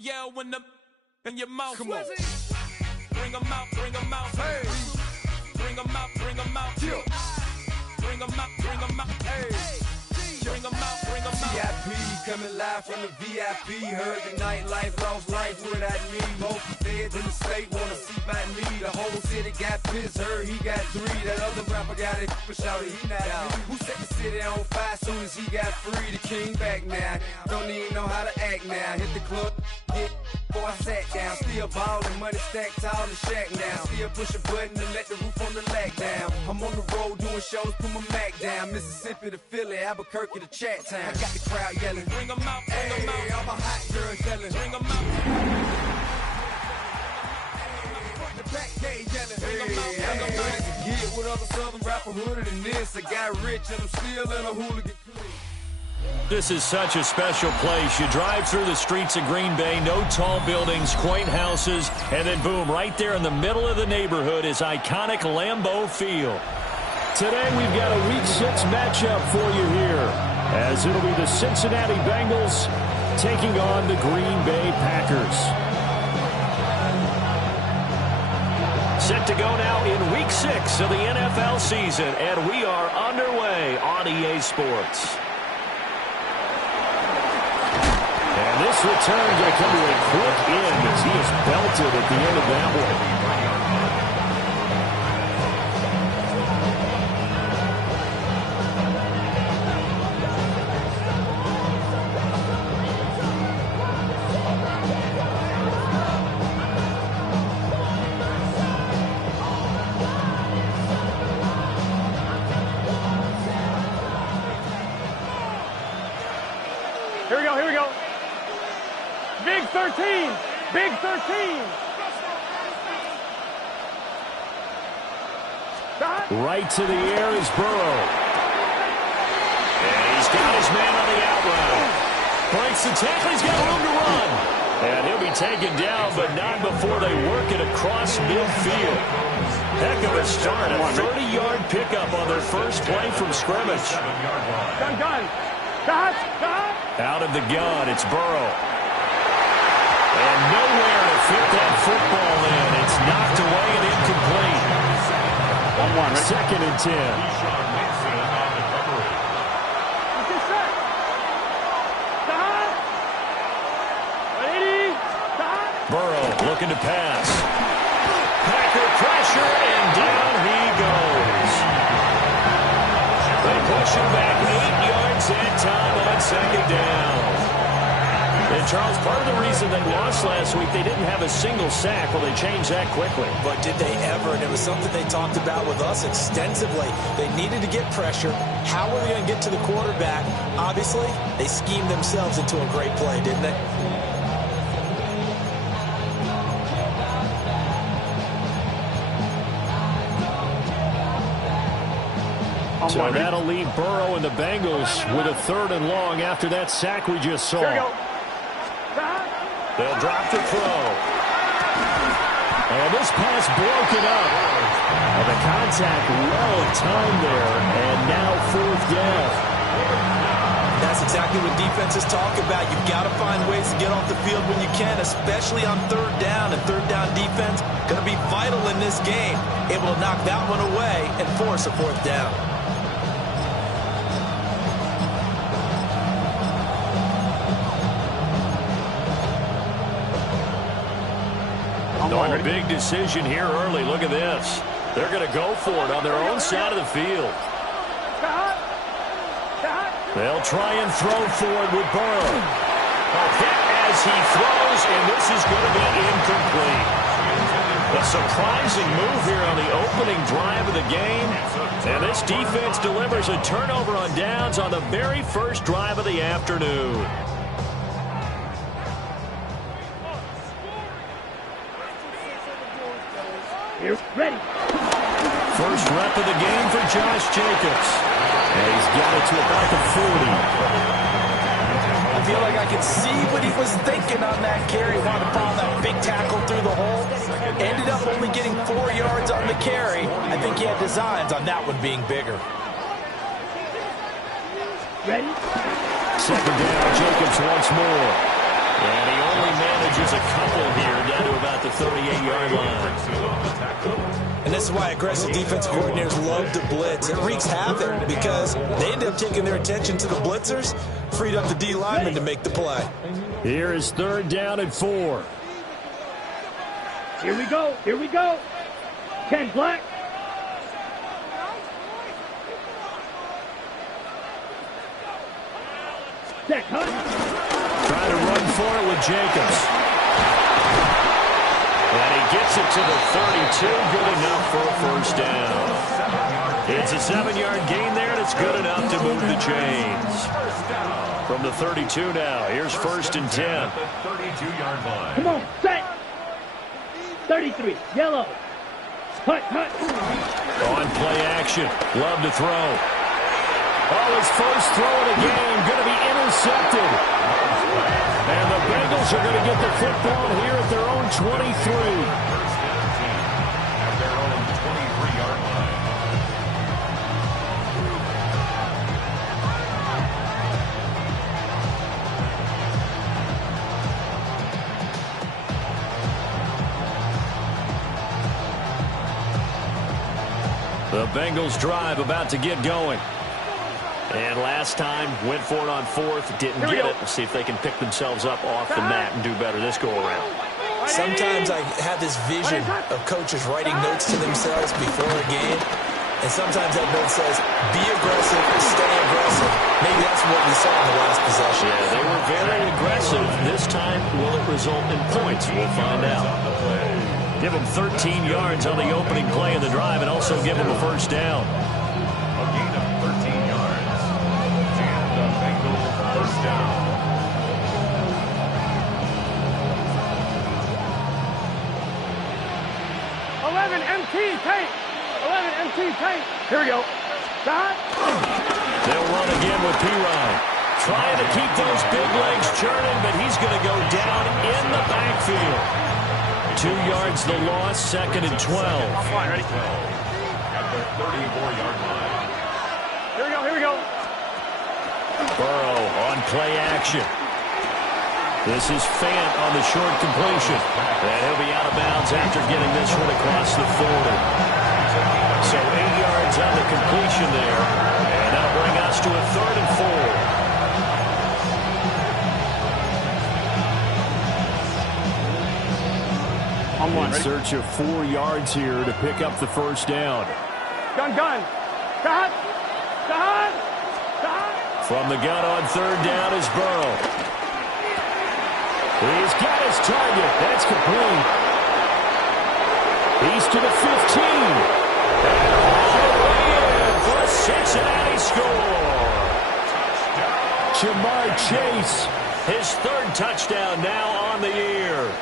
Yell when the in your mouth. Come on. Bring 'em out, bring 'em out. Hey. Bring 'em out, bring 'em out. Yeah. Bring 'em out, bring 'em out. Hey. Bring 'em out, bring 'em out. VIP coming live from the VIP. Heard the nightlife, lost life without me. Most feds in the state wanna see by me. The whole city got pissed, heard he got 3. That other rapper got it, but shouted he not out. Who set the city on fire soon as he got free? The king back now. Don't even know how to act now. Hit the club, hit before I sat down. Still ballin', money stacked tall in the shack now. Still push a button to let the roof on the lag down. I'm on the road doing shows, put my Mac down. Mississippi to Philly, Albuquerque to Chat Town. I got the crowd yelling. Bring 'em out, bring 'em out. Hey, all my hot girls yelling. Bring 'em out. The back gate yelling. Hey, I'm ready to get with other southern rapper hooded than this. I got rich and I'm still in a hooligan clique. This is such a special place. You drive through the streets of Green Bay, no tall buildings, quaint houses, and then boom, right there in the middle of the neighborhood is iconic Lambeau Field. Today we've got a Week 6 matchup for you here, as it'll be the Cincinnati Bengals taking on the Green Bay Packers. Set to go now in Week 6 of the NFL season, and we are underway on EA Sports. And this return going to come to a quick end as he is belted at the end of that one. Here we go, here we go. Big 13, big 13. Right to the air is Burrow. And he's got his man on the out route. Breaks the tackle, he's got room to run. And he'll be taken down, but not before they work it across midfield. Heck of a start, a 30-yard pickup on their first play from scrimmage. Gun. Got. Out of the gun, it's Burrow. And nowhere to fit that football in. It's knocked away and incomplete. 1-1, right? 2nd and 10. Burrow looking to pass. Packer pressure, and down he goes. They push him back 8 yards that time on 2nd down. And, Charles, part of the reason they lost last week, they didn't have a single sack. Well, they changed that quickly. But did they ever? And it was something they talked about with us extensively. They needed to get pressure. How were they going to get to the quarterback? Obviously, they schemed themselves into a great play, didn't they? So that'll leave Burrow and the Bengals with a 3rd and long after that sack we just saw. Here we go. They'll drop the throw. And this pass broken up. And the contact well timed there. And now 4th down. That's exactly what defenses talk about. You've got to find ways to get off the field when you can, especially on 3rd down. And 3rd down defense going to be vital in this game. Able to knock that one away and force a 4th down. No, a big decision here early. Look at this. They're going to go for it on their own side of the field. They'll try and throw for it with Burrow. A hit as he throws, and this is going to be incomplete. A surprising move here on the opening drive of the game. And this defense delivers a turnover on downs on the very first drive of the afternoon. You're ready. First rep of the game for Josh Jacobs. And he's got it to about the 40. I feel like I could see what he was thinking on that carry. Wanted to follow that big tackle through the hole. Ended up only getting 4 yards on the carry. I think he had designs on that one being bigger. Ready? 2nd down, Jacobs once more. And he only managed manages a couple here down to about the 38-yard line. And this is why aggressive defensive coordinators love to blitz. It wreaks havoc because they end up taking their attention to the blitzers, freed up the D lineman to make the play. Here is 3rd down and 4. Here we go. Here we go. 10 black. Check, huh? Trying to run for it with Jacobs. And he gets it to the 32. Good enough for a 1st down. It's a 7-yard gain there, and it's good enough to move the chains. From the 32 now, here's 1st and 10. Come on, set. 33, yellow. Hut, hut. On play action, love to throw. Oh, his first throw of the game, going to be intercepted. And the Bengals are going to get the football here at their own 23. The Bengals drive about to get going. And last time, went for it on 4th, didn't get it. We'll see if they can pick themselves up off the mat and do better this go-around. Sometimes I have this vision of coaches writing notes to themselves before a game. And sometimes that note says, be aggressive, stay aggressive. Maybe that's what we saw in the last possession. Yeah, they were very aggressive. This time, will it result in points? We'll find out. Give them 13 yards on the opening play of the drive and also give them a 1st down. A gain of 13 yards. And the Bengals 1st down. 11 MT tank. 11 MT tank. Here we go. Shot. They'll run again with P-Ryan. Trying to keep those big legs churning, but he's going to go down in the backfield. 2 yards the loss, 2nd and 12. Offline, ready? At the 34-yard line. Here we go, here we go. Burrow on play action. This is Fant on the short completion. And he'll be out of bounds after getting this one across the 40. So 8 yards on the completion there. And that'll bring us to a 3rd and 4. In search of 4 yards here to pick up the 1st down. Gun, gun. Shot. Shot. Shot. From the gun on 3rd down is Burrow. He's got his target. That's complete. He's to the 15. And all the way in for a Cincinnati score. Jamar Chase, his 3rd touchdown now on the year.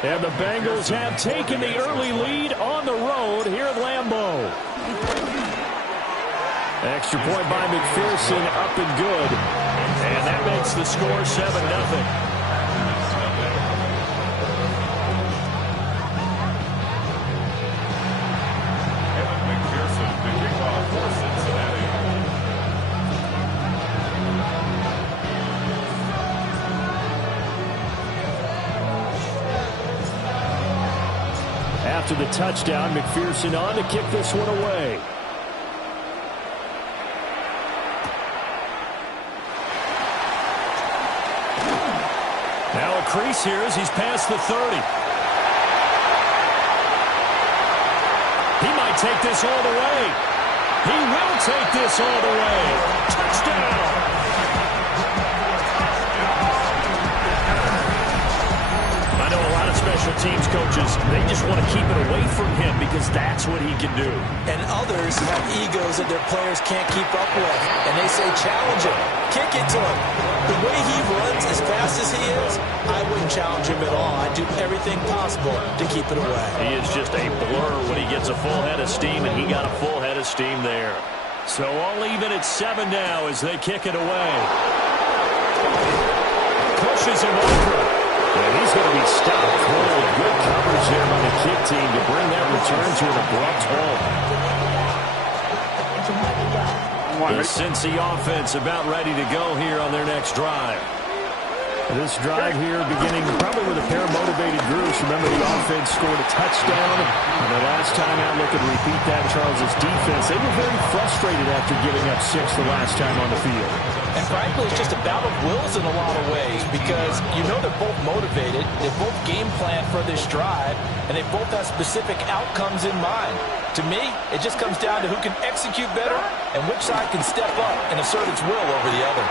And the Bengals have taken the early lead on the road here at Lambeau. Extra point by McPherson, up and good. And that makes the score 7-0. After the touchdown, McPherson on to kick this one away. Now a crease here as he's past the 30. He might take this all the way. He will take this all the way. Touchdown! I know a lot of special teams coaches, they just want to keep it away from him because that's what he can do. And others have egos that their players can't keep up with. And they say, challenge him. Kick it to him. The way he runs as fast as he is, I wouldn't challenge him at all. I'd do everything possible to keep it away. He is just a blur when he gets a full head of steam, and he got a full head of steam there. So all even at 7 now as they kick it away. Pushes him over. And he's going to be stopped. Good coverage there by the kick team to bring that return to an abrupt halt. The Cincy offense about ready to go here on their next drive. This drive here beginning probably with a pair of motivated groups. Remember, the offense scored a touchdown. And the last time out, looking to repeat that, Charles' defense, they were very frustrated after giving up 6 the last time on the field. And frankly, it's just a battle of wills in a lot of ways because you know they're both motivated, they both game plan for this drive, and they both have specific outcomes in mind. To me, it just comes down to who can execute better and which side can step up and assert its will over the other.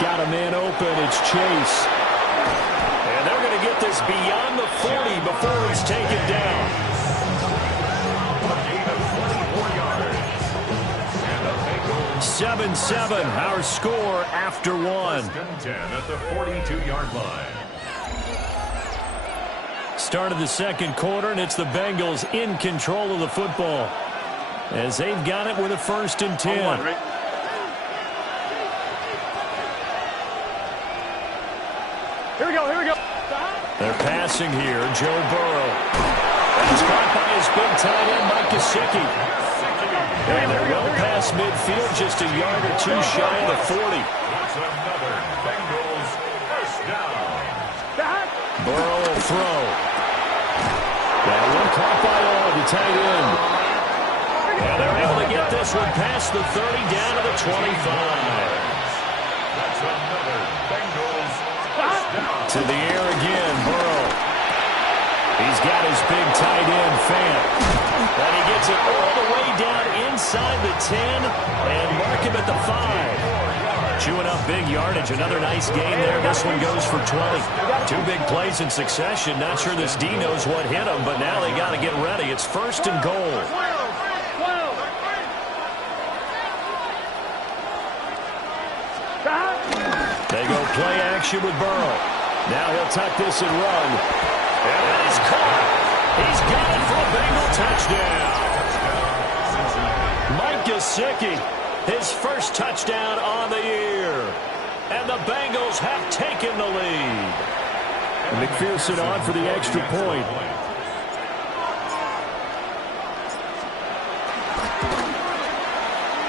Got a man open. It's Chase. And they're going to get this beyond the 40 before he's taken down. A gain of 24 yards. And the Bengals 7-7, our score after 1. first and 10 at the 42-yard line. Start of the second quarter, and it's the Bengals in control of the football as they've got it with a 1st and 10. Here we go, here we go. They're passing here. Joe Burrow. That's caught by his big tight end, Mike Gesicki. And they're well past midfield, just a yard or two shy of the 40. That's another Bengals first down. Burrow will throw. That one caught by all, the tight end. And they're able to get this one past the 30, down to the 25. That's another Bengals first down. To the air again, Burrow. He's got his big tight end, Fant. And he gets it all the way down inside the 10 and mark him at the 5. Chewing up big yardage. Another nice gain there. This one goes for 20. 2 big plays in succession. Not sure this D knows what hit him, but now they got to get ready. It's 1st and goal. They go play action with Burrow. Now he'll tuck this and run. And it is caught. He's got it for a Bengal touchdown. Mike Gesicki, his first touchdown on the year. And the Bengals have taken the lead. McPherson on for the extra point.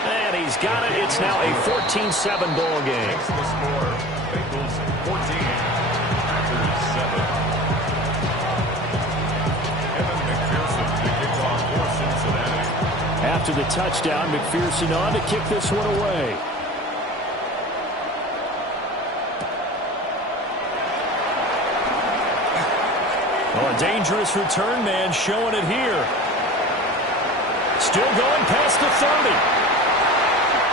And he's got it. It's now a 14-7 ball game. Makes the score Bengals 14, Packers 7. Evan McPherson to kick off for Cincinnati. After the touchdown, McPherson on to kick this one away. Oh, a dangerous return man showing it here. Still going past the 30.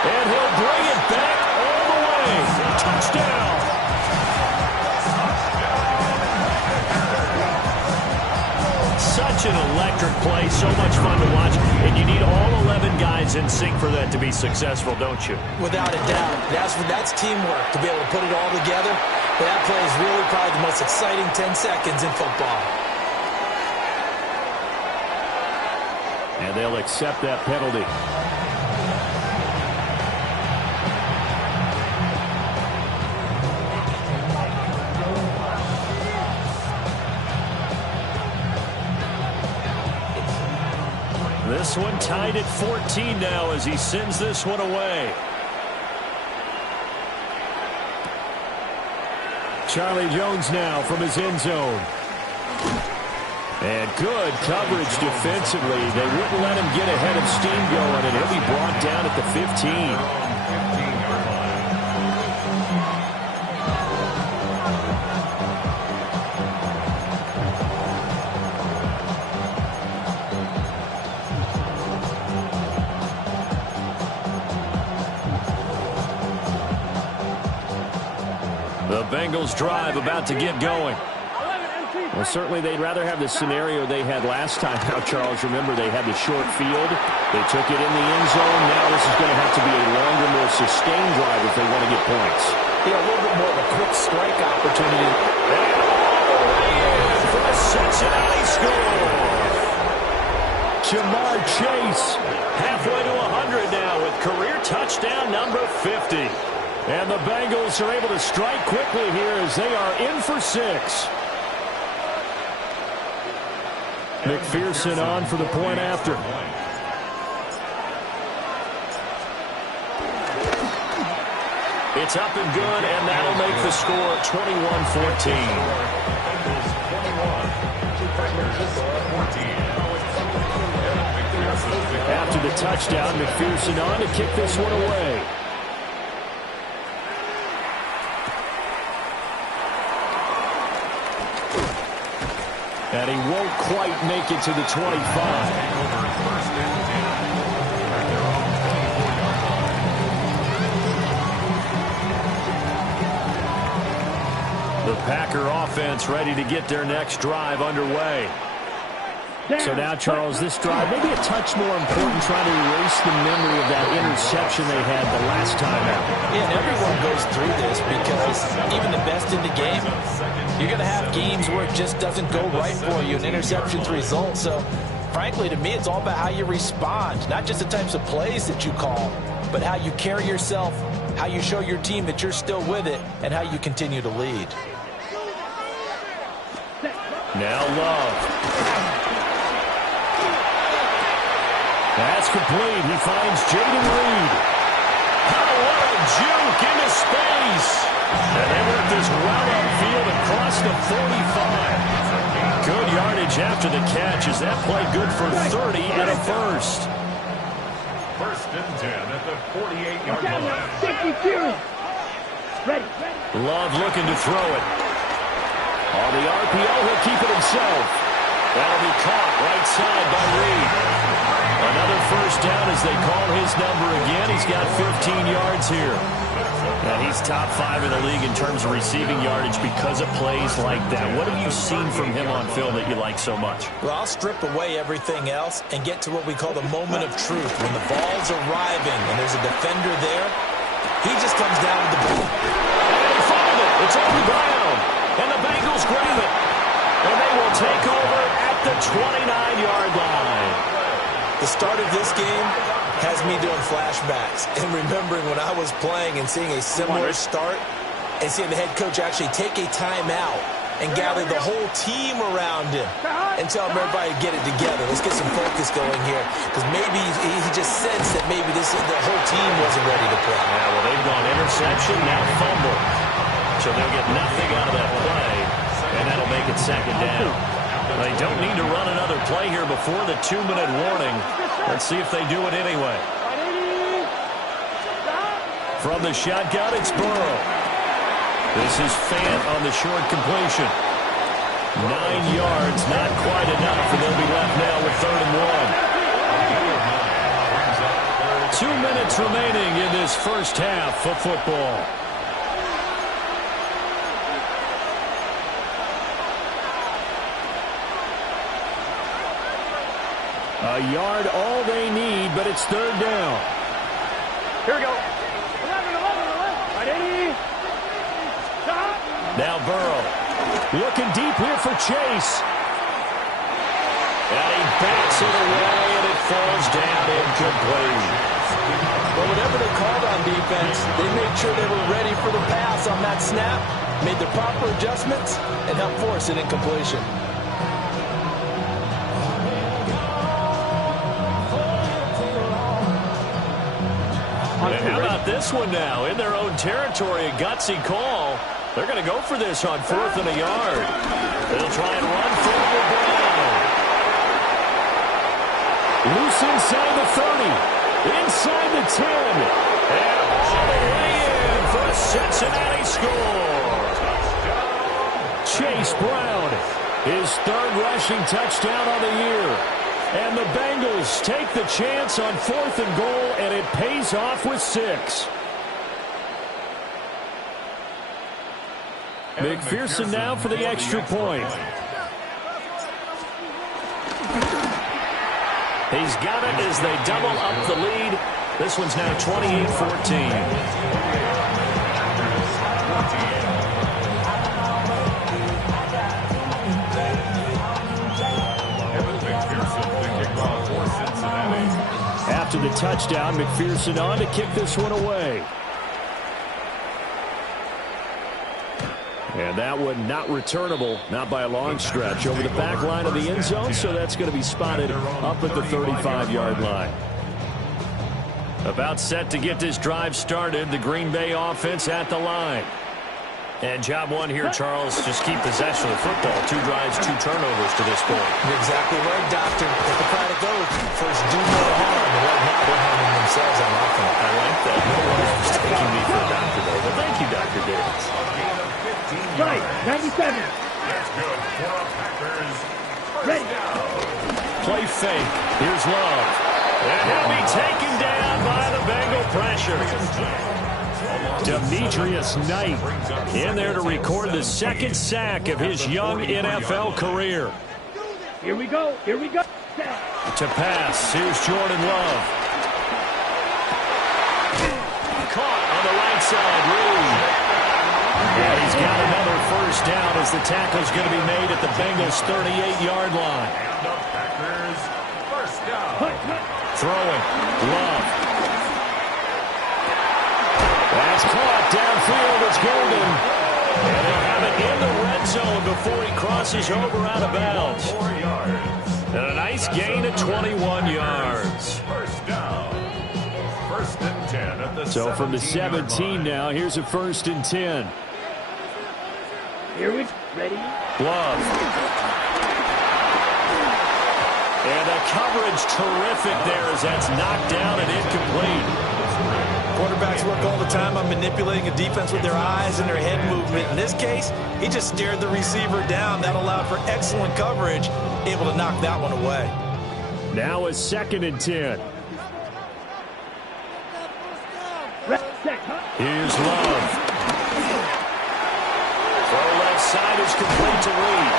And he'll bring it back all the way. Touchdown. Such an electric play, so much fun to watch. And you need all 11 guys in sync for that to be successful, don't you? Without a doubt. That's teamwork, to be able to put it all together. That play is really probably the most exciting 10 seconds in football. And they'll accept that penalty. This one tied at 14 now as he sends this one away. Charlie Jones now from his end zone. And good coverage defensively. They wouldn't let him get ahead of steam going, and he'll be brought down at the 15. 15-yard line. The Bengals drive about to get going. Well, certainly they'd rather have the scenario they had last time out, Charles. Remember, they had the short field. They took it in the end zone. Now this is going to have to be a longer, more sustained drive if they want to get points. Yeah, a little bit more of a quick strike opportunity. And all the way in for a Cincinnati score. Jamar Chase halfway to 100 now with career touchdown number 50. And the Bengals are able to strike quickly here as they are in for 6. McPherson on for the point after. It's It's up and good, and that'll make the score 21-14. After the touchdown, McPherson on to kick this one away. And he won't quite make it to the 25. The Packer offense ready to get their next drive underway. So now, Charles, this drive maybe a touch more important, trying to erase the memory of that interception they had the last time out. Yeah, and everyone goes through this because even the best in the game, you're going to have games where it just doesn't go right for you, and interceptions result. So, frankly, to me, it's all about how you respond, not just the types of plays that you call, but how you carry yourself, how you show your team that you're still with it, and how you continue to lead. Now Love. That's complete. He finds Jaden Reed. Oh, what a juke into space. And they work this route upfield across the 45. Good yardage after the catch. Is that play good for 30 and a first? First and 10 at the 48-yard line. Ready. Love looking to throw it. On the RPO, he'll keep it himself. That'll be caught right side by Reed. Another first down as they call his number again. He's got 15 yards here. And he's top 5 in the league in terms of receiving yardage because of plays like that. What have you seen from him on film that you like so much? Well, I'll strip away everything else and get to what we call the moment of truth. When the ball's arriving and there's a defender there, he just comes down with the ball. And they find it. It's on the ground. And the Bengals grab it. And they will take over at the 29-yard line. The start of this game has me doing flashbacks and remembering when I was playing and seeing a similar start and seeing the head coach actually take a timeout and gather the whole team around him and tell him everybody to get it together. Let's get some focus going here, because maybe he just sensed that maybe the whole team wasn't ready to play. Yeah, well, they've gone interception, now fumble. So they'll get nothing out of that play, and that'll make it second down. They don't need to run another play here before the 2-minute warning. Let's see if they do it anyway. From the shotgun, it's Burrow. This is Fant on the short completion. 9 yards, not quite enough, and they'll be left now with 3rd and 1. 2 minutes remaining in this first half of football. A yard all they need, but it's 3rd down. Here we go. 11. Ready. Stop. Now Burrow looking deep here for Chase. And he backs it away, and it falls down incomplete. But whatever they called on defense, they made sure they were ready for the pass on that snap, made the proper adjustments, and helped force an incompletion. And how about this one now? In their own territory, a gutsy call. They're going to go for this on 4th and a yard. They'll try and run forward Brown. Loose inside the 30. Inside the 10. And all the way in for a Cincinnati score. Chase Brown, his 3rd rushing touchdown on the year. And the Bengals take the chance on 4th and goal, and it pays off with 6. McPherson now for the extra point. He's got it as they double up the lead. This one's now 28-14. After the touchdown, McPherson on to kick this one away. And that one not returnable, not by a long stretch, over the back line of the end zone, so that's going to be spotted up at the 35-yard line. About set to get this drive started. The Green Bay offense at the line. And job one here, Charles, just keep possession of the football. 2 drives, 2 turnovers to this point. You're exactly right, Doctor. Hippocratic oath. First, do no harm. And right now, they're harming themselves on offense. I like that. No one is taking me for a doctor, though. But thank you, Dr. Davis. Right, 97. That's good for a Packers. Ready. Play fake. Here's Love. And he'll be taken down by the Bengal pressure. Demetrius Knight in there to record the 2nd sack of his young NFL career. Here we go. Here we go. To pass. Here's Jordan Love. Caught on the right side. Reed. And he's got another first down as the tackle's going to be made at the Bengals' 38-yard line. And the Packers first down. Throwing. Love. That's caught downfield. It's Golden. And they'll have it in the red zone before he crosses over out of bounds. 4 yards. And a nice gain of 21 yards. First down. First and 10 at the So from the 17-yard 17 line. now, here's a 1st and 10. Here we go. Ready. Love. And the coverage terrific there as that's knocked down and incomplete. Quarterbacks work all the time on manipulating a defense with their eyes and their head movement. In this case, he just stared the receiver down. That allowed for excellent coverage, able to knock that one away. Now a 2nd and 10. Here's Love. Throw left side is complete to Reed.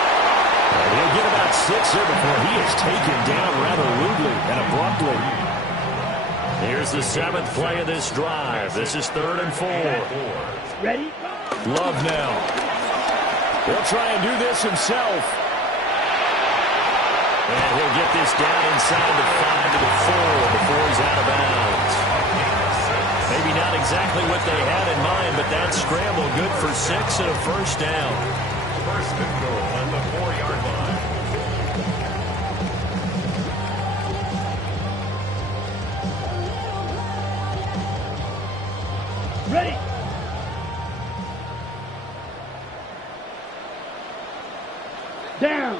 And he'll get about 6 there before he is taken down rather rudely and abruptly. Here's the 7th play of this drive. This is 3rd and 4. Ready. Love now. He'll try and do this himself. And he'll get this down inside the 5 to the 4 before he's out of bounds. Maybe not exactly what they had in mind, but that scramble good for 6 and a first down. First and goal at the 4-yard line. Ready. Down.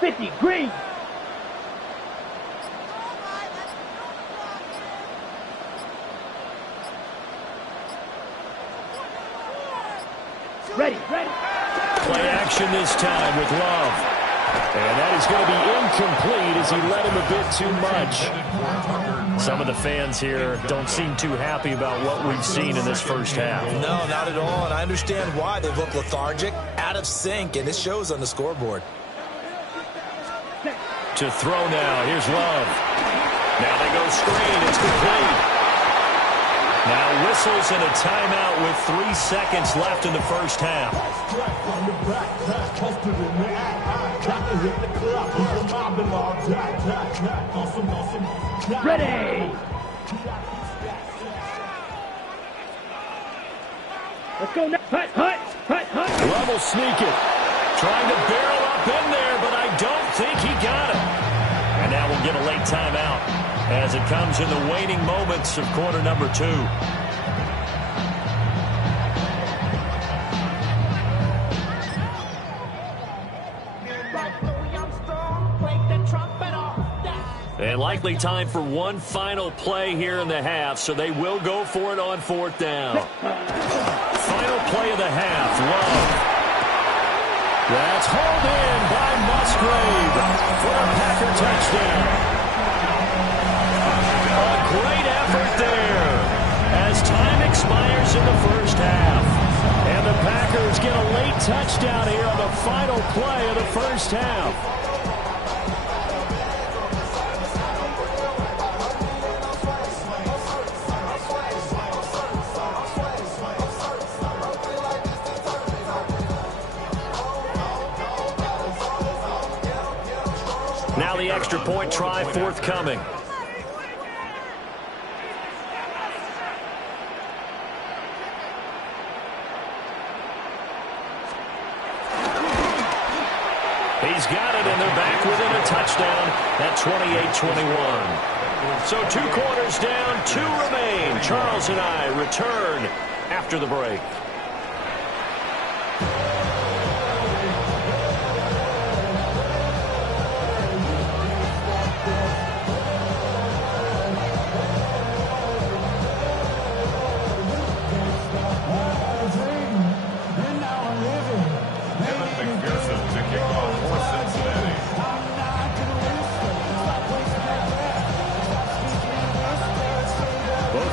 50. Green. Ready. Ready. Play action this time with Love. And that is going to be incomplete as he led him a bit too much. Some of the fans here don't seem too happy about what we've seen in this first half. No, not at all, and I understand why. They look lethargic, out of sync, and it shows on the scoreboard. To throw now. Here's Love. Now they go screen. It's complete. Now whistles and a timeout with 3 seconds left in the first half. Ready. Let's go now. Hut, hut, hut, hut. Love will sneak it. Trying to barrel up in there, but I don't think he got it. And now we'll get a late timeout as it comes in the waning moments of quarter number 2. And likely time for one final play here in the half, so they will go for it on 4th down. Final play of the half, Love. That's hauled in by Musgrave for a Packer touchdown. A great effort there as time expires in the first half. And the Packers get a late touchdown here on the final play of the first half. Now the extra point try forthcoming. He's got it, and they're back within a touchdown at 28-21. So 2 quarters down, 2 remain. Charles and I return after the break.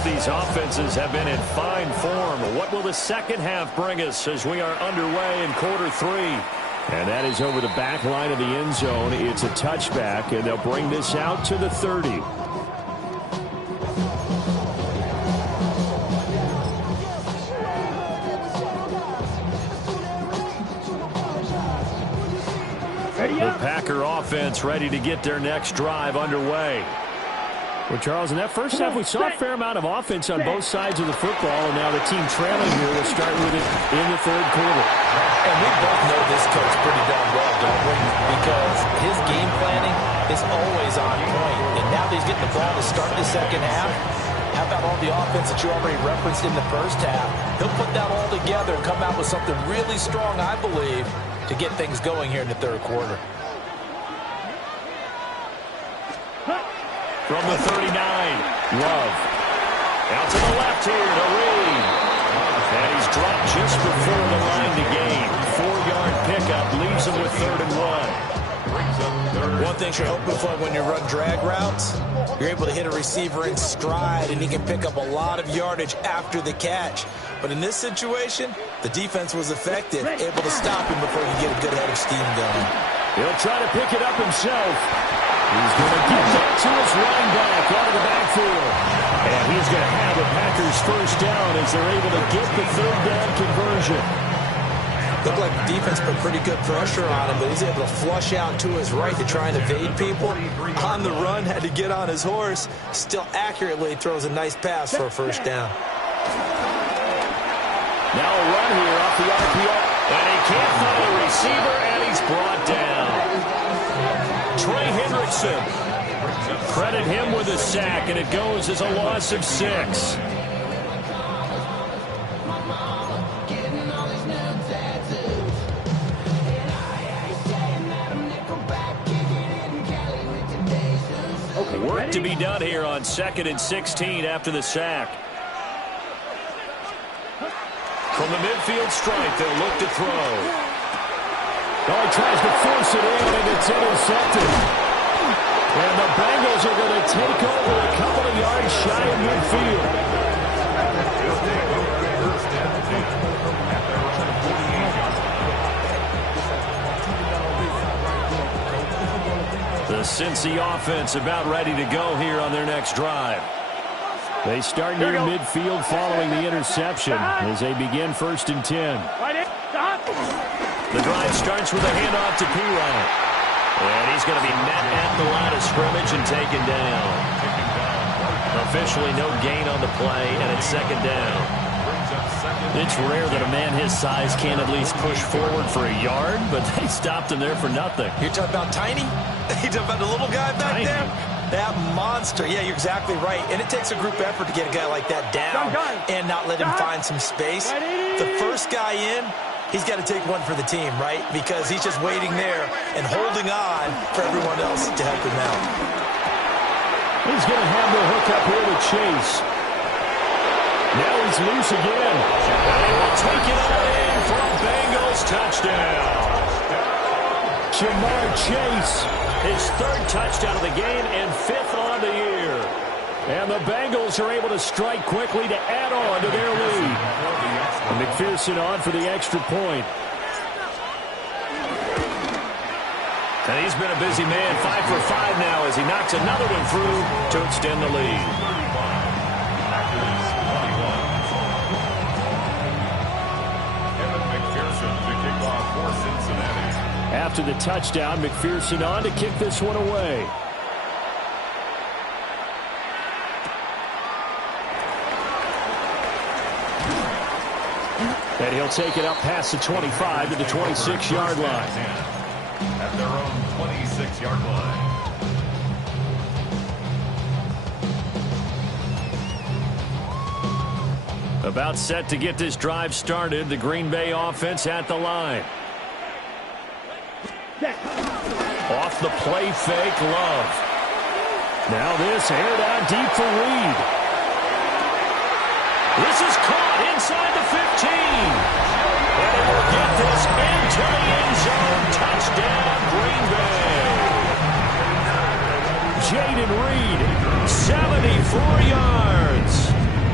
These offenses have been in fine form. What will the second half bring us as we are underway in quarter 3? And that is over the back line of the end zone. It's a touchback, and they'll bring this out to the 30. The Packer offense ready to get their next drive underway. Well, Charles, in that first half, we saw a fair amount of offense on both sides of the football, and now the team trailing here will start with it in the third quarter. And we both know this coach pretty darn well, don't we? Because his game planning is always on point. And now that he's getting the ball to start the second half, how about all the offense that you already referenced in the first half? He'll put that all together and come out with something really strong, I believe, to get things going here in the third quarter. From the 39, Love. Out to the left here to Reed. And he's dropped just before the line to gain. 4-yard pickup leaves him with 3rd and 1. One thing you're hoping for when you run drag routes, you're able to hit a receiver in stride, and he can pick up a lot of yardage after the catch. But in this situation, the defense was effective, able to stop him before he get a good head of steam going. He'll try to pick it up himself. He's going to get that to his running back out of the backfield. And he's going to have the Packers first down as they're able to get the 3rd down conversion. Looked like the defense put pretty good pressure on him, but he's able to flush out to his right to try and evade people. On the run, had to get on his horse. Still accurately throws a nice pass for a first down. Now a run here off the RPO. And he can't find a receiver, and he's brought down. Trey Hendrickson. Credit him with a sack, and it goes as a loss of 6. Work to be done here on 2nd and 16 after the sack. From the midfield stripe, they'll look to throw. Oh, he tries to force it in, and it's intercepted. And the Bengals are going to take over a couple of yards shy of midfield. The Cincy offense about ready to go here on their next drive. They start near midfield following the interception as they begin 1st and 10. The drive starts with a handoff to P-Ryan. And he's going to be met at the line of scrimmage and taken down. Officially no gain on the play, and it's 2nd down. It's rare that a man his size can't at least push forward for a yard, but they stopped him there for nothing. You're talking about Tiny? You're talking about the little guy back there? That monster. Yeah, you're exactly right. And it takes a group effort to get a guy like that down and not let him find some space. The first guy in, he's got to take one for the team, right? Because he's just waiting there and holding on for everyone else to help him out. He's going to have the hook up here to Chase. Now he's loose again. And he will take it all in for a Bengals touchdown. Jamar Chase, his 3rd touchdown of the game and 5th on the year. And the Bengals are able to strike quickly to add on to their lead. And McPherson on for the extra point. And he's been a busy man, 5 for 5 now as he knocks another one through to extend the lead. After the touchdown, McPherson on to kick this one away. And he'll take it up past the 25 to the 26-yard line. at their own 26-yard line. About set to get this drive started. The Green Bay offense at the line. Off the play fake, Love. Now this aired out deep for Reed. This is caught inside the 15. And it will get this into the end zone. Touchdown, Green Bay. Jaden Reed, 74 yards.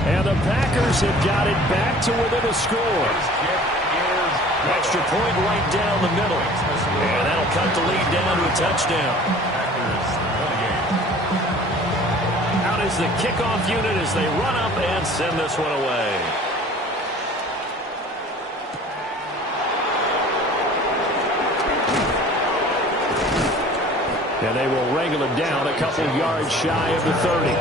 And the Packers have got it back to within a score. Extra point right down the middle. And that'll cut the lead down to a touchdown. Out is the kickoff unit as they run up and send this one away. And they will wrangle it down a couple yards shy of the 30.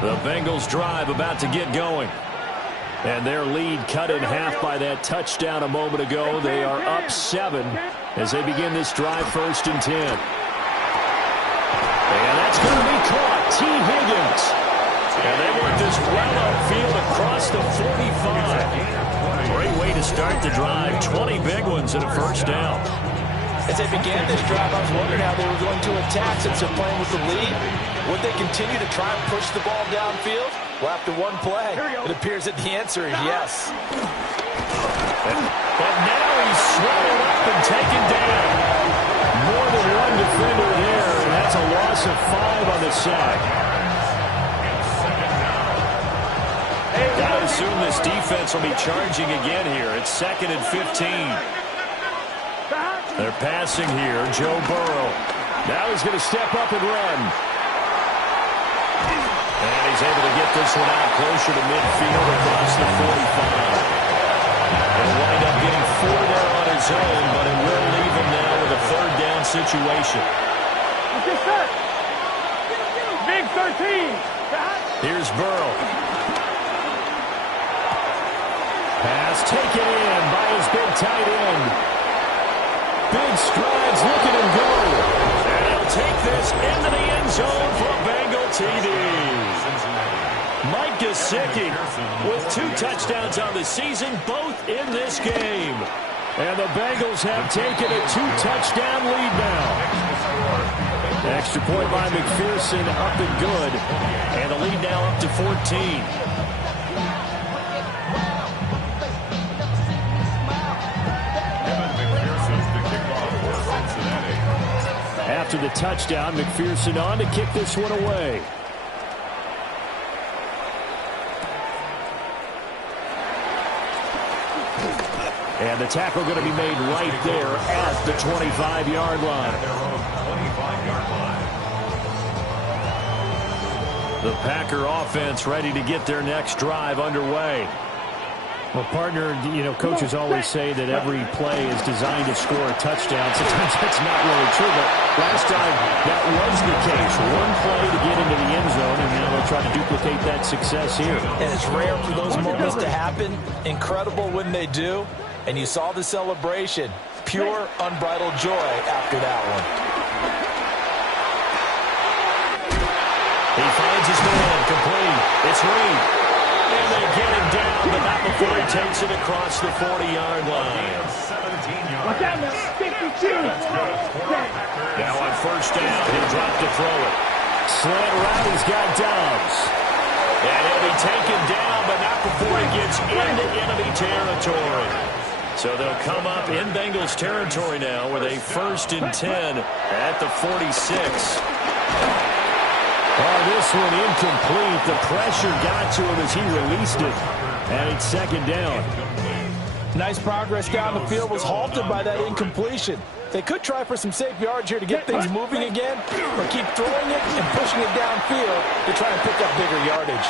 The Bengals drive about to get going. And their lead cut in half by that touchdown a moment ago. They are up 7 as they begin this drive, 1st and 10. And that's going to be caught. T. Higgins. And they want this well upfield across the 45. Great way to start the drive. 20 big ones and a first down. As they began this drive, I was wondering how they were going to attack since they're playing with the lead. Would they continue to try and push the ball downfield? Well, after one play, it appears that the answer is yes. But now he's swallowed up and taken down. More than one defender there, and that's a loss of 5 on the sack. Gotta assume this defense will be charging again here. It's 2nd and 15. They're passing here. Joe Burrow. Now he's going to step up and run. And he's able to get this one out closer to midfield across the 45. He'll wind up getting 4 there on his own, but it will leave him now with a 3rd down situation. Big 13. Here's Burrow. Pass taken in by his big tight end. Big strides, look at him go. And he'll take this into the end zone for a Bengal TD. Mike Gesicki with 2 touchdowns on the season, both in this game. And the Bengals have taken a 2-touchdown lead now. Extra point by McPherson, up and good. And a lead now up to 14. After the touchdown, McPherson on to kick this one away. And the tackle going to be made right there at the 25-yard line. The Packer offense ready to get their next drive underway. Well, partner, you know, coaches always say that every play is designed to score a touchdown. Sometimes that's not really true, but last time that was the case. One play to get into the end zone, and now they'll try to duplicate that success here. And it's rare for those moments to happen. Incredible when they do. And you saw the celebration. Pure, unbridled joy after that one. He finds his man complete. It's Reed. And they get him down, but not before he takes it across the 40-yard line. 52. Now on 1st down, he'll drop to throw it. Slant route, he's got Dobbs. And he'll be taken down, but not before he gets into enemy territory. So they'll come up in Bengals territory now with a 1st and 10 at the 46. Oh, this one incomplete. The pressure got to him as he released it. And it's 2nd down. Nice progress down the field was halted by that incompletion. They could try for some safe yards here to get things moving again, or keep throwing it and pushing it downfield to try and pick up bigger yardage.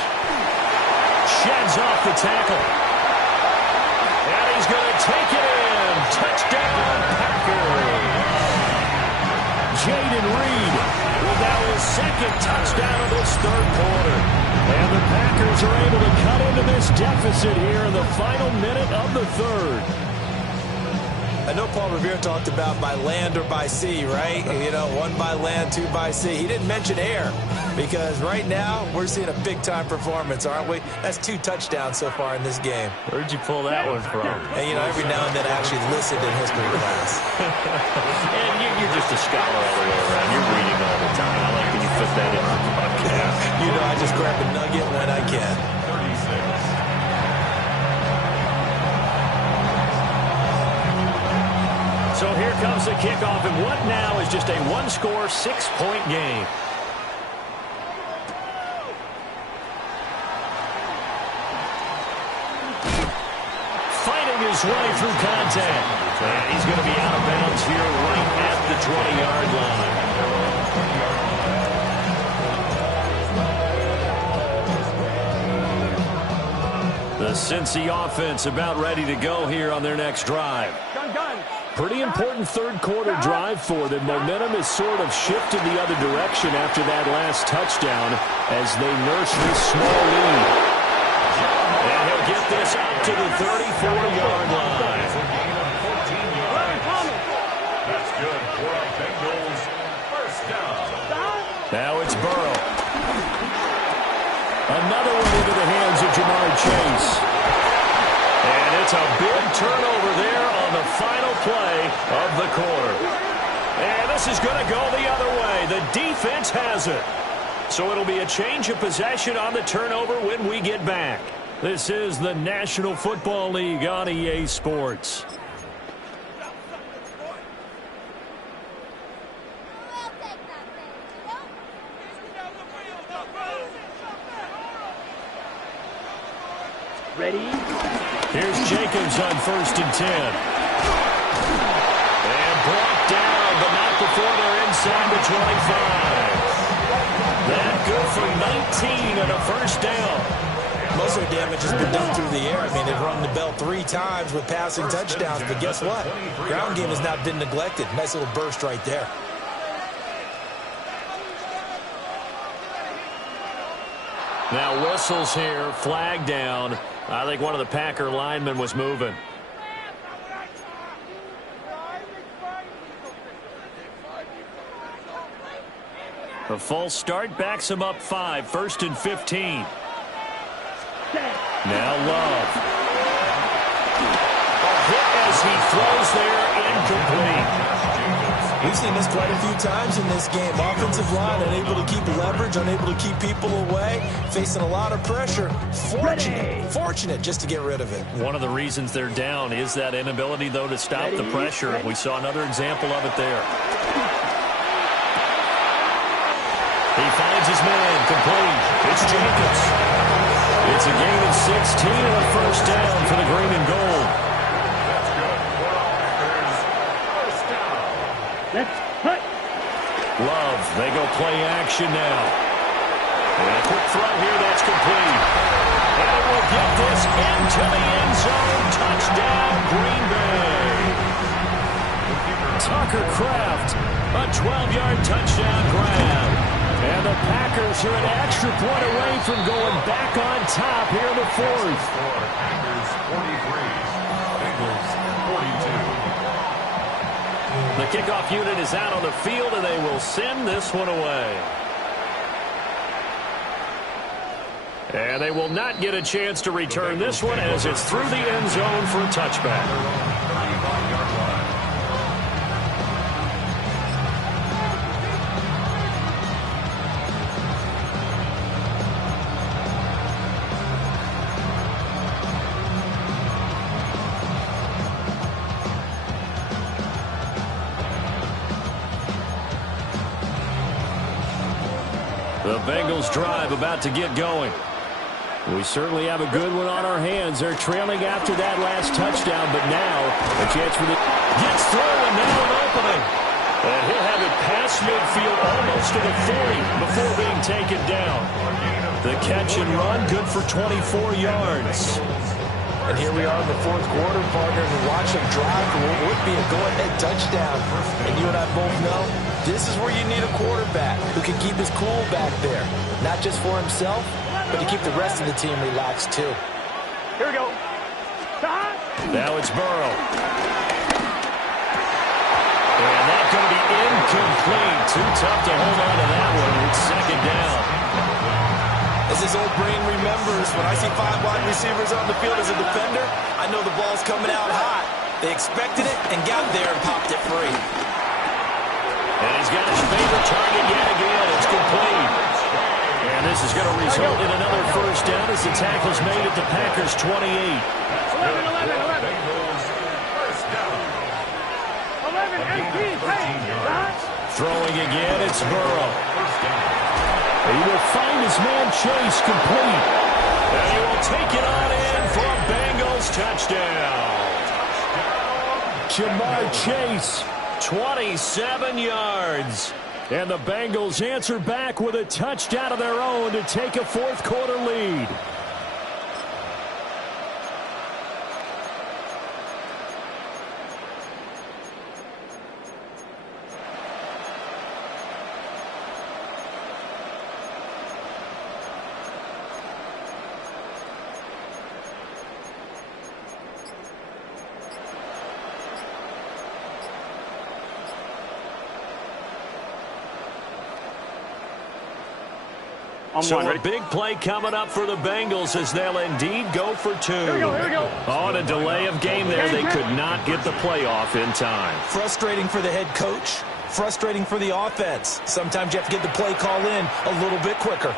Sheds off the tackle. And he's going to take it in. Touchdown, Packers. Jaden Reed with now his 2nd touchdown of this 3rd quarter. And the Packers are able to cut into this deficit here in the final minute of the third. I know Paul Revere talked about by land or by sea, right? You know, one by land, two by sea. He didn't mention air because right now we're seeing a big-time performance, aren't we? That's 2 touchdowns so far in this game. Where'd you pull that one from? And, you know, every now and then I actually listened in history class. And you're just a scholar all the way around. You're reading all the time. I like when you put that in the podcast. You know, I just grab a nugget when I can. 36. So here comes the kickoff, and what now is just a one-score, 6-point game. Fighting his way through contact. And he's going to be out of bounds here right at the 20-yard line. The Cincy offense about ready to go here on their next drive. Pretty important third-quarter drive for them. Momentum has sort of shifted the other direction after that last touchdown as they nurse this small lead. And he'll get this up to the 34-yard line. That's good for a Bengals first down. Now it's Burrow. Another one into the hands of Jamar Chase. And it's a big turnover there on the final play of the quarter. And this is going to go the other way. The defense has it. So it'll be a change of possession on the turnover when we get back. This is the National Football League on EA Sports. Ready? Here's Jacobs on 1st and 10. And brought down, but not before they're inside the 25. That good for 19 and a first down. Most of the damage has been done through the air. I mean, they've rung the bell 3 times with passing touchdowns, but guess what? Ground game has not been neglected. Nice little burst right there. Now whistles here, flag down. I think one of the Packer linemen was moving. A false start backs him up 5, 1st and 15. Now Love. A hit as he throws there, incomplete. We've seen this quite a few times in this game. Offensive line unable to keep leverage, unable to keep people away, facing a lot of pressure. Fortunate just to get rid of it. One of the reasons they're down is that inability, though, to stop the pressure. We saw another example of it there. He finds his man, complete. It's Jacobs. It's a gain of 16 and a first down for the green and gold. That's good for the Packers first down. Let's hut. Love, they go play action now. And a quick throw here, that's complete. And it will get this into the end zone. Touchdown, Green Bay. Tucker Kraft, a 12-yard touchdown grab. And the Packers are an extra point away from going back on top here in the fourth. Packers 43, Bengals 42. The kickoff unit is out on the field, and they will send this one away. And they will not get a chance to return this one as it's through the end zone for a touchback. The Bengals drive about to get going. We certainly have a good one on our hands. They're trailing after that last touchdown, but now a chance for the... Gets through, and now an opening. And he'll have it past midfield almost to the 40 before being taken down. The catch and run, good for 24 yards. And here we are in the fourth quarter, partner, and watch him drive for what would be a go-ahead touchdown. And you and I both know this is where you need a quarterback who can keep his cool back there. Not just for himself, but to keep the rest of the team relaxed, too. Here we go. Stop. Now it's Burrow. And that's going to be incomplete. Too tough to hold on to that one. It's second down. As his old brain remembers, when I see 5 wide receivers on the field as a defender, I know the ball's coming out hot. They expected it and got there and popped it free. And he's got his favorite target yet again. It's complete. And this is going to result in another first down as the tackle's made at the Packers' 28. 11. 11 MT tape. Throwing again, it's Burrow. He will find his man Chase complete. And he will take it on in for a Bengals touchdown. Jamar Chase, 27 yards. And the Bengals answer back with a touchdown of their own to take a fourth-quarter lead. So a big play coming up for the Bengals as they'll indeed go for 2. Here we go. On a delay of game there, they could not get the playoff in time. Frustrating for the head coach. Frustrating for the offense. Sometimes you have to get the play call in a little bit quicker.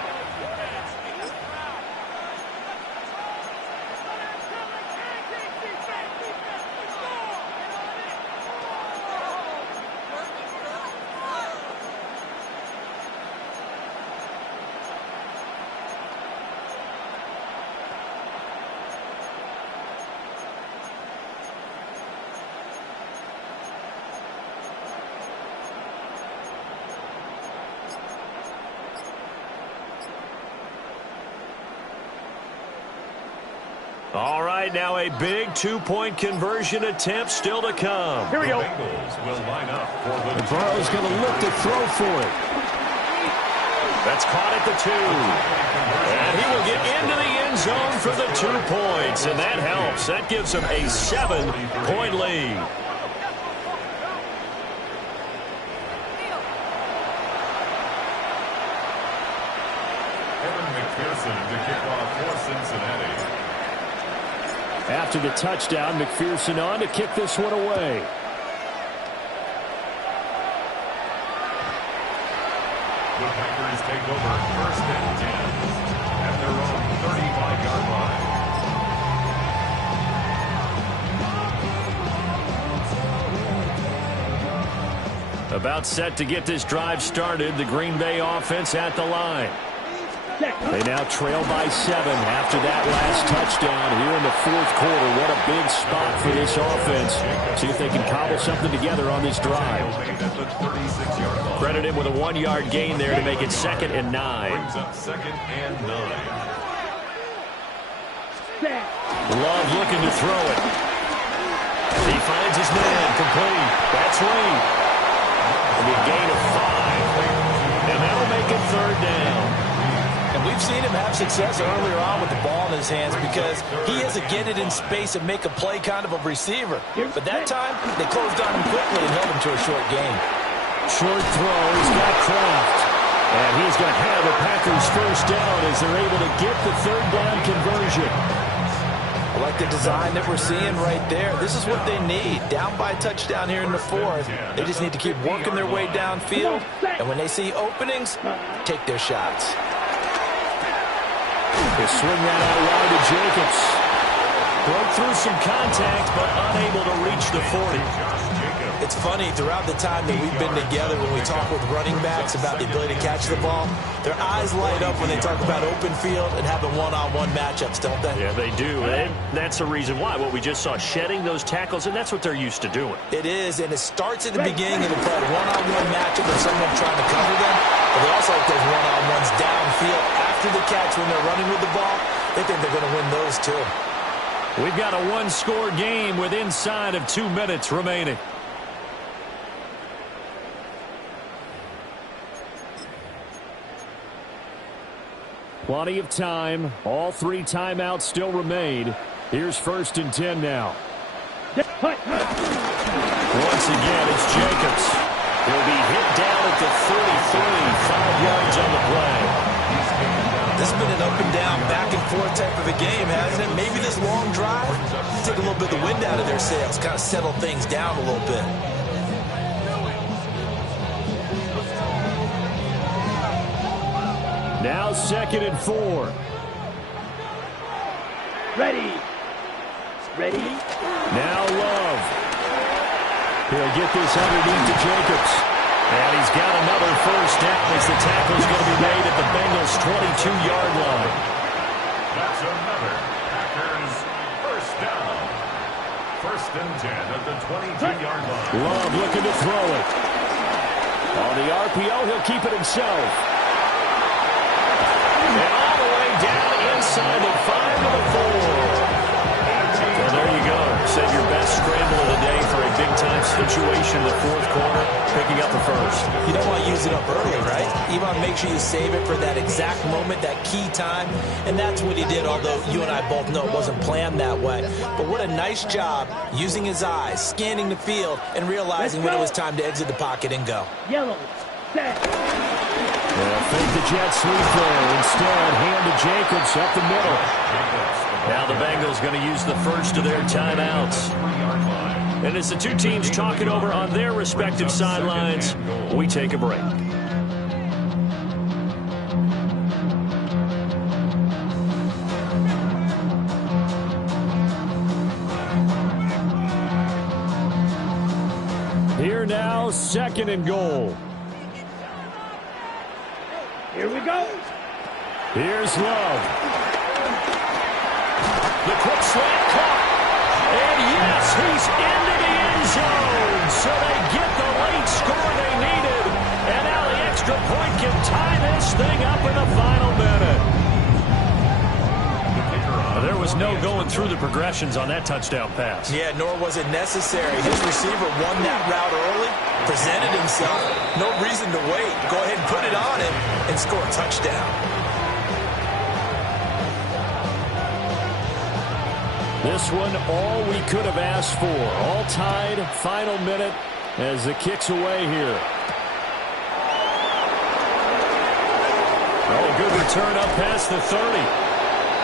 All right, now a big two-point conversion attempt still to come. Here we go. The Bengals will line up for the Burrow's going to look to throw for it. That's caught at the 2. And he will get into the end zone for the 2 points, and that helps. That gives him a 7-point lead. McPherson to kick off for Cincinnati. After the touchdown, McPherson on to kick this one away. The Packers take over 1st and 10 at their own 35-yard line. About set to get this drive started, the Green Bay offense at the line. They now trail by 7 after that last touchdown here in the fourth quarter. What a big spot for this offense. See if they can cobble something together on this drive. Credit him with a 1-yard gain there to make it 2nd and 9. Brings up 2nd and 9. Love looking to throw it. He finds his man complete. That's Reed. It'll be a gain of 5. And that'll make it 3rd down. And we've seen him have success earlier on with the ball in his hands because he has a get it in space and make a play kind of a receiver. But that time, they closed on him quickly and held him to a short gain. Short throw. He's got Kraft. And he's going to have the Packers first down as they're able to get the 3rd down conversion. I like the design that we're seeing right there. This is what they need. Down by a touchdown here in the 4th. They just need to keep working their way downfield. And when they see openings, take their shots. They swing that out wide to Jacobs. Broke through some contact, but unable to reach the 40. It's funny, throughout the time that we've been together, when we talk with running backs about the ability to catch the ball, their eyes light up when they talk about open field and having one-on-one matchups, don't they? Yeah, they do. And that's the reason why. What we just saw, shedding those tackles, and that's what they're used to doing. It is, and it starts at the beginning of the play. One-on-one matchup with someone trying to cover them, but they also like those one-on-ones downfield after the catch when they're running with the ball. They think they're going to win those, too. We've got a 1-score game with inside of 2 minutes remaining. Plenty of time. All 3 timeouts still remain. Here's 1st and 10 now. Once again, it's Jacobs. He'll be hit down at the 33, 5 yards on the play. This has been an up and down, back and forth type of a game, hasn't it? Maybe this long drive take a little bit of the wind out of their sails, kind of settle things down a little bit. Now 2nd and 4. Ready. Now Love. He'll get this underneath to Jacobs. And he's got another 1st down as the tackle's going to be made at the Bengals' 22-yard line. That's another Packers 1st down. 1st and 10 at the 22-yard line. Love looking to throw it. On the RPO, he'll keep it himself. And all the way down inside the 5 to the 4. Well, there you go. Save your best scramble of the day for a big-time situation in the 4th quarter, picking up the 1st. You don't want to use it up early, right? You want to make sure you save it for that exact moment, that key time. And that's what he did, although you and I both know it wasn't planned that way. But what a nice job using his eyes, scanning the field, and realizing when it was time to exit the pocket and go. Yellow. Set. Fake the jet sweep there. Instead, hand to Jacobs up the middle. Now the Bengals going to use the 1st of their timeouts. And as the 2 teams talk it over on their respective sidelines, we take a break. Here now, 2nd and goal. Here we go. Here's Love. The quick slant caught. And yes, he's into the end zone. So they get the late score they needed. And now the extra point can tie this thing up in the final minute. There was no going through the progressions on that touchdown pass. Yeah, nor was it necessary. His receiver won that route early, presented himself. No reason to wait. Go ahead and put it on him and score a touchdown. This one, all we could have asked for. All tied, final minute as the kick's away here. Oh, a good return up past the 30.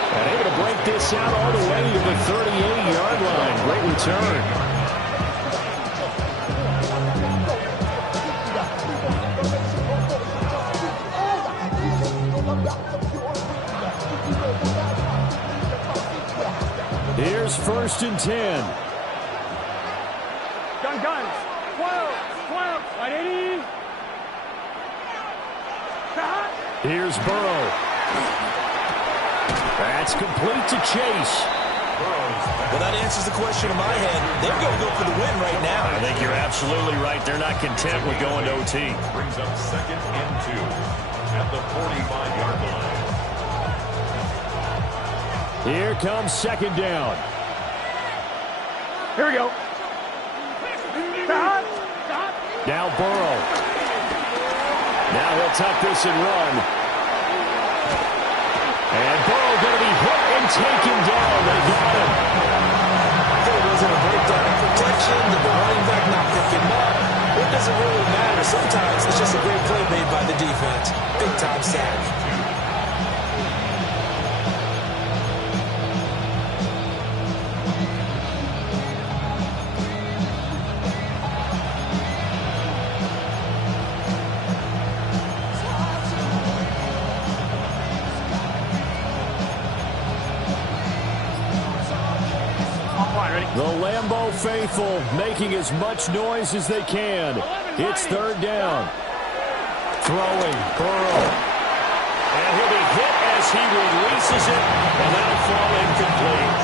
And able to break this out all the way to the 38-yard line. Great return. Here's 1st and 10. Guns. 12. 180. Here's Burrow. That's complete to Chase. Well, that answers the question in my head. They're going to go for the win right now. I think you're absolutely right. They're not content with going to OT. Brings up 2nd and 2 at the 45-yard line. Here comes 2nd down. Here we go. Stop. Now Burrow. Now he'll tuck this and run. And Burrow going to be hit and taken down. They got him. There wasn't a breakdown in protection. Did the running back not pick him up? It doesn't really matter. Sometimes it's just a great play made by the defense. Big-time sack. The Lambeau faithful making as much noise as they can. It's 3rd down. Throwing, Burrow. And he'll be hit as he releases it, and that'll fall incomplete.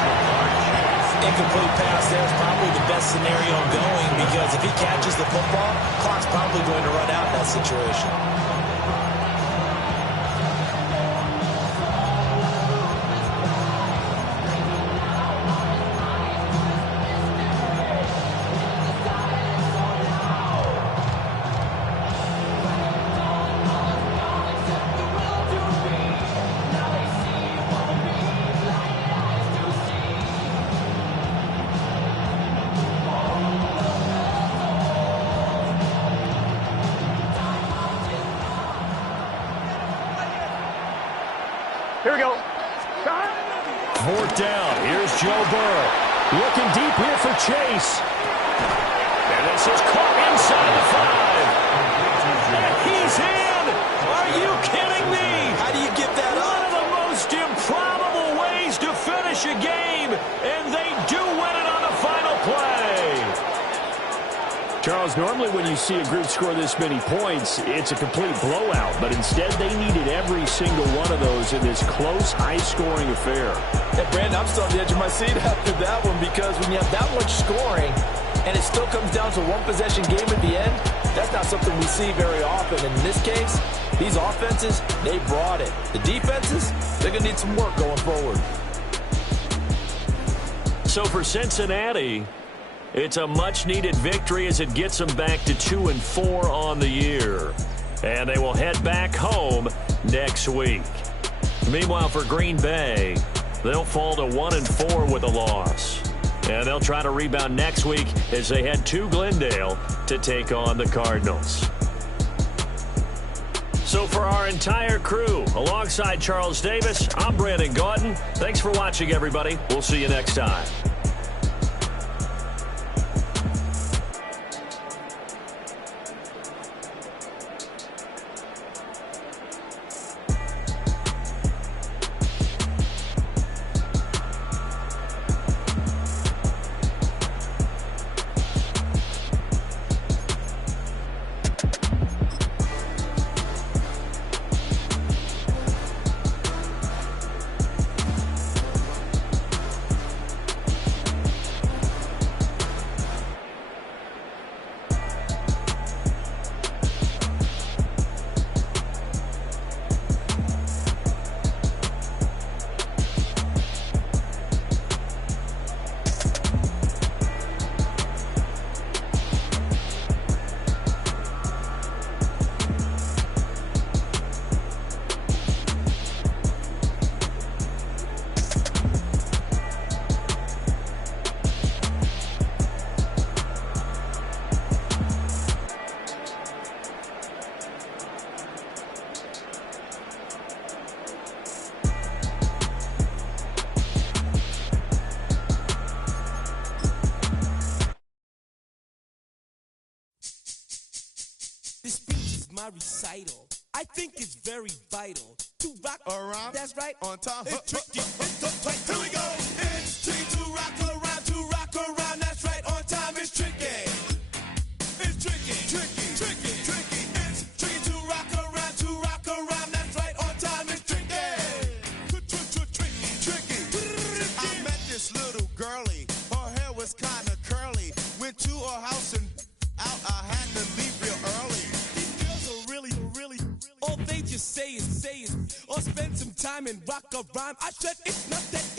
Incomplete pass there is probably the best scenario going because if he catches the football, clock's probably going to run out in that situation. Here we go. Start. Fourth down. Here's Joe Burrow. Looking deep here for Chase. And this is caught inside the 5. And he's in. Are you kidding me? How do you give that up? One of the most improbable ways to finish a game, and they do win it on the final play. Charles, normally when you see a group score this many points, it's a complete blowout. But instead, they needed every single one of those in this close, high-scoring affair. Hey, Brandon, I'm still on the edge of my seat after that one because when you have that much scoring and it still comes down to one-possession game at the end, that's not something we see very often. And in this case, these offenses, they brought it. The defenses, they're going to need some work going forward. So for Cincinnati, it's a much-needed victory as it gets them back to 2-4 on the year. And they will head back home next week. Meanwhile, for Green Bay, they'll fall to 1-4 with a loss. And they'll try to rebound next week as they head to Glendale to take on the Cardinals. So for our entire crew, alongside Charles Davis, I'm Brandon Gaudin. Thanks for watching, everybody. We'll see you next time. This speech is my recital. I think it's very vital to rock around. That's right. On time. It's tricky. It's so tight. Here we go. It's tricky to rock around. To rock around. That's right. On time. It's tricky. It's tricky. Tricky. Tricky. Tricky. It's tricky to rock around. To rock around. That's right. On time. It's tricky. Tricky. Tricky. I met this little girlie. Her hair was kind of curly. Went to her house and out. I had to leave real early. All they just say is, or spend some time and rock a rhyme. I said it's not that